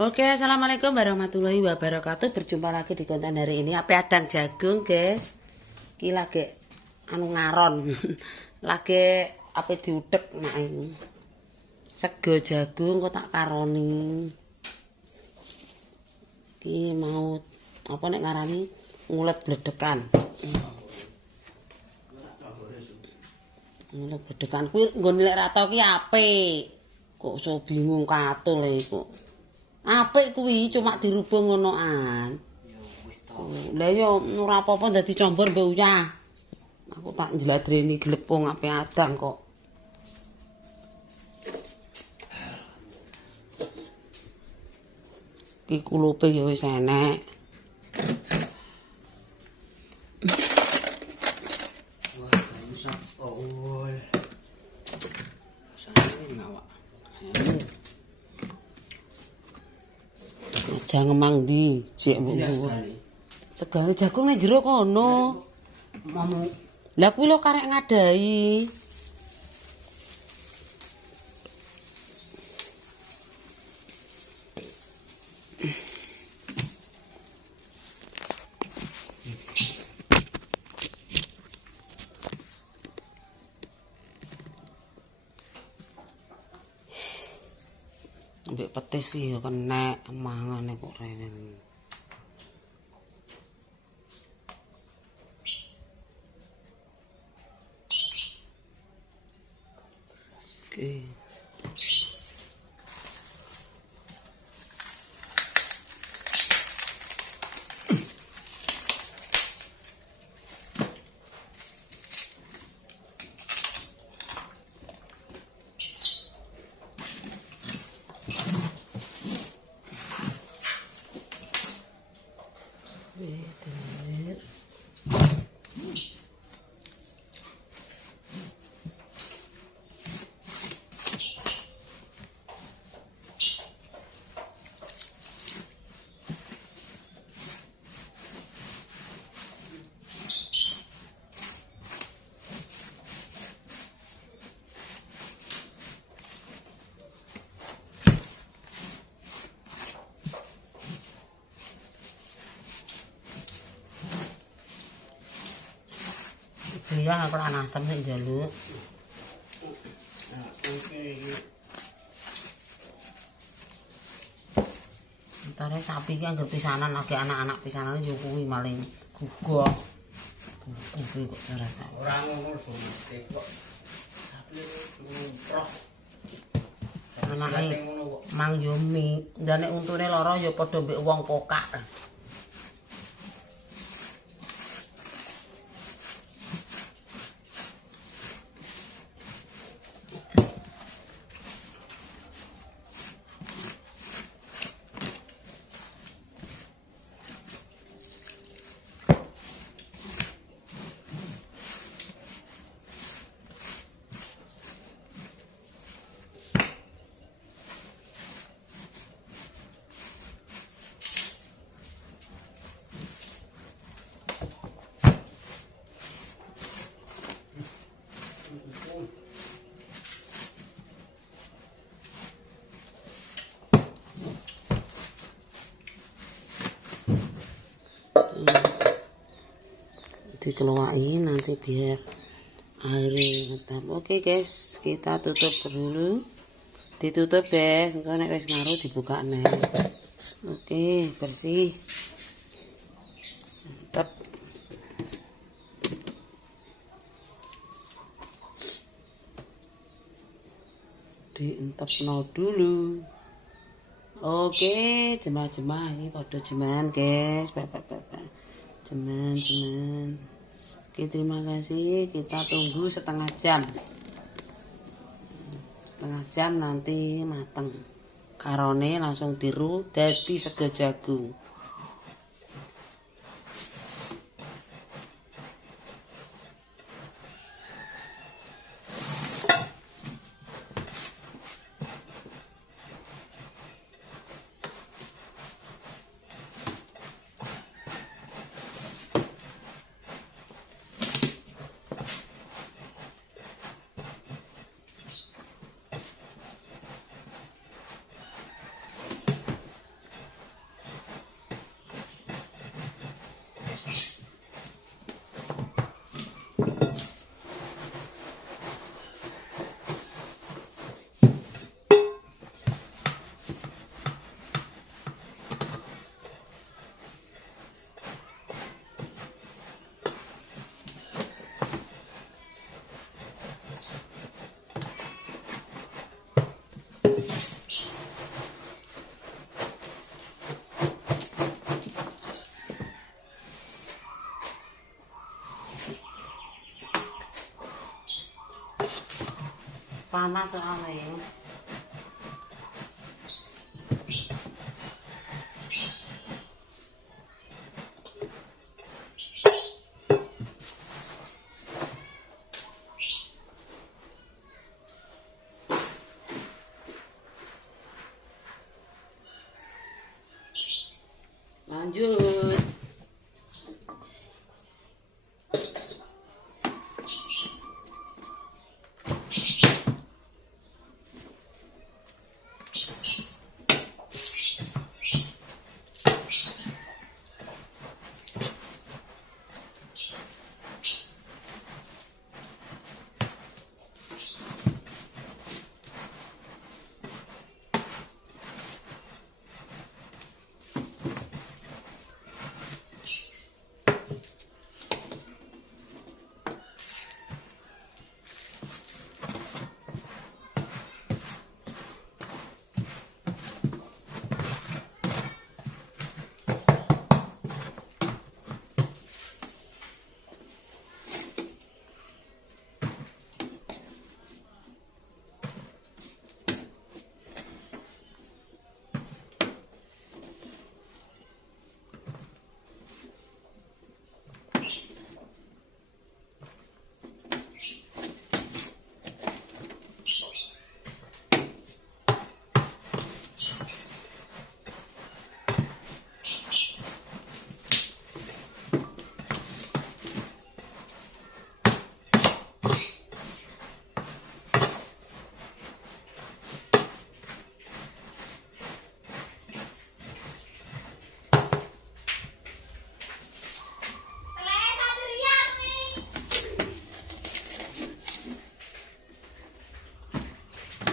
Oke, assalamualaikum warahmatullahi wabarakatuh. Berjumpa lagi di konten hari ini. Api adang jagung, guys. Ki lagi anu ngaron. Lagi api diudek mak ini. Sego jagung kok tak karoni. Ki mau apa nek ngarani ngulet bledekan. Ngulet bledekan kuwi nggon lek ra tau ki apik. Kok so bingung katul iku. Apik kuwi cuma dirubung ngonoan. Ya wis to. Lah ya ora apa-apa dadi combor mbek uyah. Aku tak njladreni glepung ape adang kok. Ki kulupe ya wis enek. Wah, kayu sapa ul. Rasane ngawak. Aja ngemang ndi, cek mbok. Segale jagung nek jero kono. Mamu Lah kuwi lho karek ngadahi. Ambek petis ki ya kenek mangane kok rewen. Oke. Iya, aku lan asem nek njaluk. Antare sapi ki anggere pisanan lagi anak-anak pisanan yo kuwi maling gugah. Kuwi kok cara tak. ora ngono sunate kok. Tapi ngumproh. Anake ngono kok. mang yo mi, ndak nek untune lara yo padha mbek wong pokak. Dikeluarin nanti biar airnya ngetap. Oke guys, kita tutup dulu. Ditutup guys, engko nek wis ngaruh dibuka nih. Oke, bersih. Mantap. Dientepno dulu. Oke, jemaah-jemaah ini pada jemaah guys, bapak-bapak. Jemaah. Oke, terima kasih. Kita tunggu setengah jam. Setengah jam nanti mateng. Karone langsung tiru dadi sego jagung. panas soalnya. Lanjut.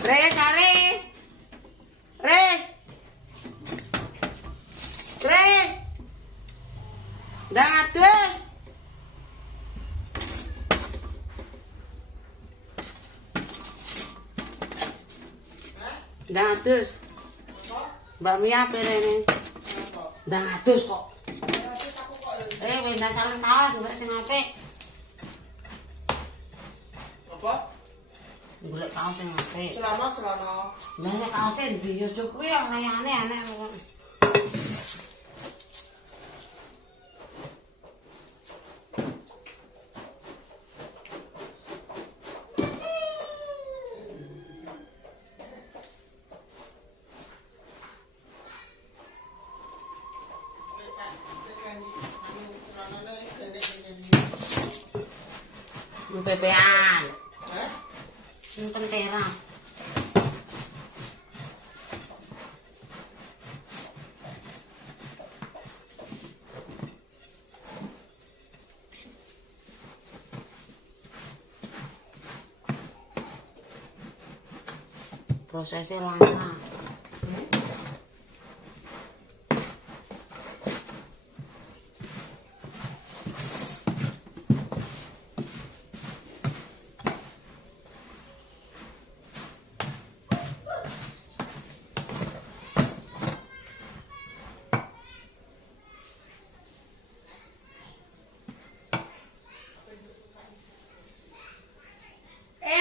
Res, Aris. Res. Res. Ndang adus. Ndang adus. Mbak Mia perene. Ndang adus kok. Wis ndak saling kaos mbak sing apik. Apa? Golek kaos sing apik. Celana. Lah nek kaose ndi yo cuk kuwi yo layane aneh. Lu pepean. Hah? Enten terang. Prosesnya lama.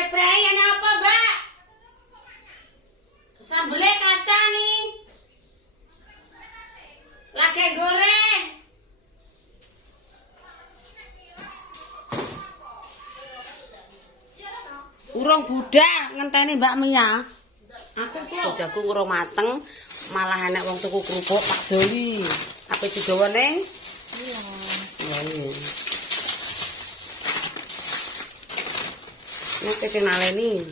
Brian apa, Mbak? Sambelnya kaca nih. Lagi goreng. Urung budal ngenteni Mbak Mia. Aku kok jagung urung mateng, malah enek wong tuku kerupuk tak doli. Apa digawa ning? Iya. Iya. Nek sing naleni,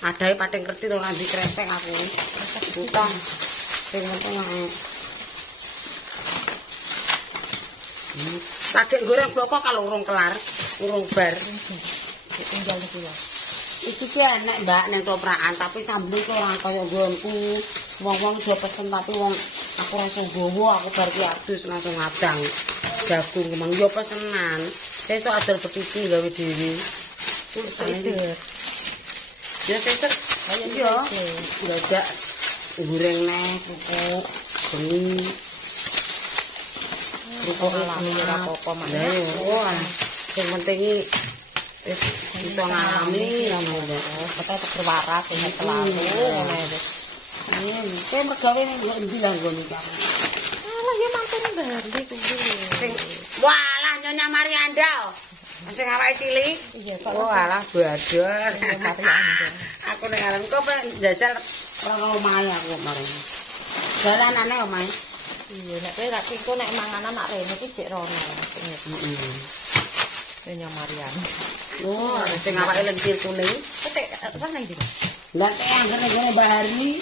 adae pating kerti to nganti krepek aku. Utang. Sing penting lagi goreng bloko kalau urung kelar, urung bar. Tinggal iki ya. Iki ki enek Mbak ning toprakan tapi sambel kok ora kaya nggonku. Wong-wong do pesen tapi wong aku ora iso nggawa, aku bar ki adus langsung ngadang. Jagung kemang yo pesenan. Sesuk adol petiti gawe dhewe. Sesuk. Ya sesuk yo. Dadak goreng neh kerupuk bengi. Kerupuk ala apa-apa maneh. Wah, sing penting Kita ngalami ya ngono. Kita tegur waras sehat selalu ngono ya. Kowe mergawe ning ndi lah nggon iki? Alah ya mampir ndi kuwi. Sing walah Nyonya Marianda. Sing awake cilik. Iya kok. Oh alah bador. Ya Marianda. Aku ning alam kok njajal ora omahe aku kemarin. Jalanane omahe. Iya nek kowe ra kiko nek manganan nak rene iki sik rono. Heeh. Nyonya Marian. Oh, sing awake lentir kuning. Ketek ra nang ndi? Lah teh anggere-anggere bahari.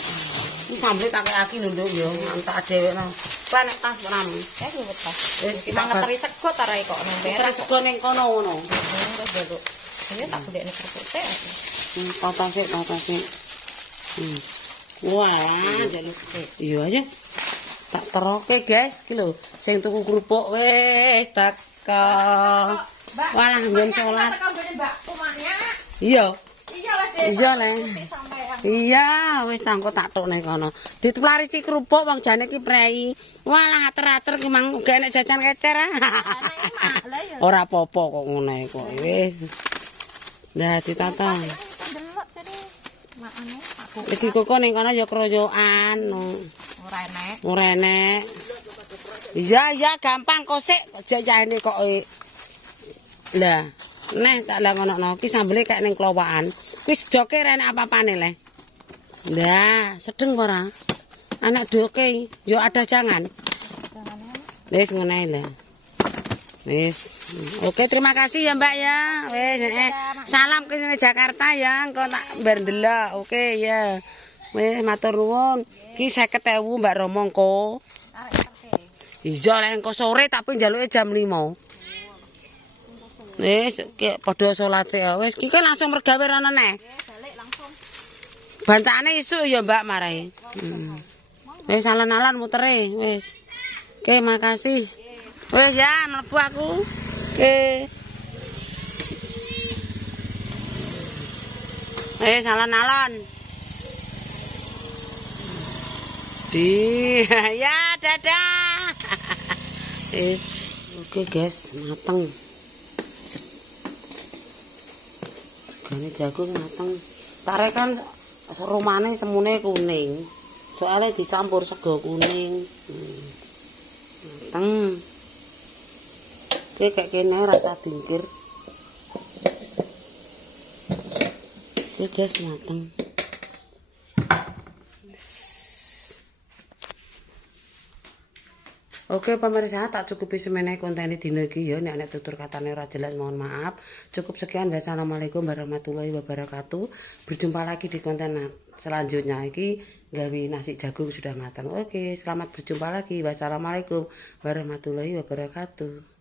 Iki sampe tak kaki lho nduk yo, antak dhewe nang. Lah nek tas pernah. Kuwi wetas. Wis Kita ngeteri sego ta rae kok nang Terus sego ning kono ngono. Terus delok. Ini tak golekne kerupuk sik. Tata sik. Wah, jaluk sik. Iya aja. Tak teroke, guys. Iki lho, sing tuku kerupuk wis teko. Walah nggon salat. Iya. Iya, Le. Iya, wis tangko tak tukne kono. Ditulari si kerupuk wong jane ki prei. Walah ater-ater ki mang uga nek jajan kecer. Ora apa-apa kok ngono kok wis. Lah ditata. Delok sini. Makane aku Iki kok ning kono ya kroyokan. ora enek. Ora enek. Iya, gampang kok sik jajane kok. Lah, neh tak lah ngono ki sambele kek ning klowakan. Kuwi sedoke ra enek apa-apane le. Lah, sedeng ora? Anak doke yo ada jangan. Wis ngono ae lah. Wis. Oke, terima kasih ya Mbak ya. Wis salam ke Jakarta ya, engko tak mbar ndelok. Oke ya. Wis matur nuwun. Ki 50.000 Mbak Romo engko. Iya lek engko sore tapi njaluke jam 5. Wis ki padha salat sik wis ki langsung mergawe rono neh. Balik langsung. Bancane isuk ya Mbak marai. Wis alon-alon mutere wis. Oke, makasih. Wis ya mlebu aku. Oke. Wis alon-alon. Ya dadah. Wis oke guys, mateng. Gane jagung mateng. Tarik kan rumane semune kuning. Soalnya dicampur sego kuning. Mateng. Iki kayak kene rasa dingkir. Iki guys mateng. Oke pemirsa, tak cukupi semeneh konten dina iki ya, nek tutur katane ora jelas mohon maaf. Cukup sekian, wassalamualaikum warahmatullahi wabarakatuh. Berjumpa lagi di konten selanjutnya. Iki gawe nasi jagung sudah matang. Oke, selamat berjumpa lagi. Wassalamualaikum warahmatullahi wabarakatuh.